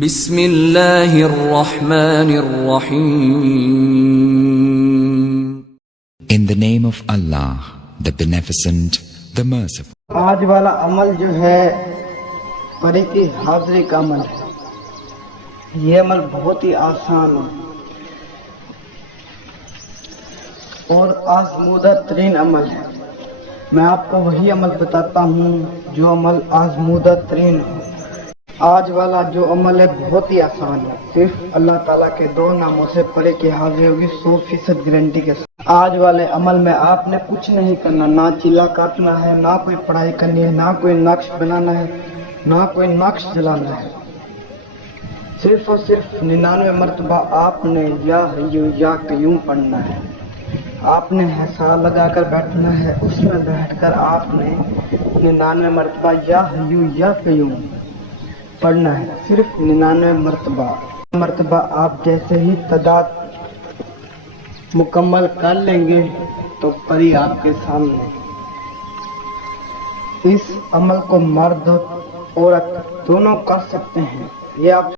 بسم اللہ الرحمن الرحیم. In the name of Allah, the Beneficent, the Merciful. آج والا عمل جو ہے پری کی حاضری کا عمل ہے. یہ عمل بہت ہی آسان ہے اور آزمودہ ترین عمل ہے. میں آپ کو وہی عمل بتاتا ہوں جو عمل آزمودہ ترین ہو. آج والا جو عمل ہے بہت ہی آسان ہے. صرف اللہ تعالیٰ کے دو ناموں سے پری کی حاضری ہوگی 100% گارنٹی کے ساتھ. آج والے عمل میں آپ نے کچھ نہیں کرنا، نہ چیلا کاٹنا ہے، نہ کوئی پڑھائی کرنی ہے، نہ کوئی نقش بنانا ہے، نہ کوئی نقش جلانا ہے. صرف اور صرف 99 مرتبہ آپ نے یا حیو یا قیوم پڑھنا ہے. آپ نے حساب لگا کر بیٹھنا ہے، اس میں بیٹھ کر آپ نے 99 مرتبہ یا حیو یا قیوم پڑھنا ہے. صرف 99 مرتبہ آپ جیسے ہی تعداد مکمل کر لیں گے تو پری آپ کے سامنے. اس عمل کو مرد عورت دونوں کر سکتے ہیں. یہ آپ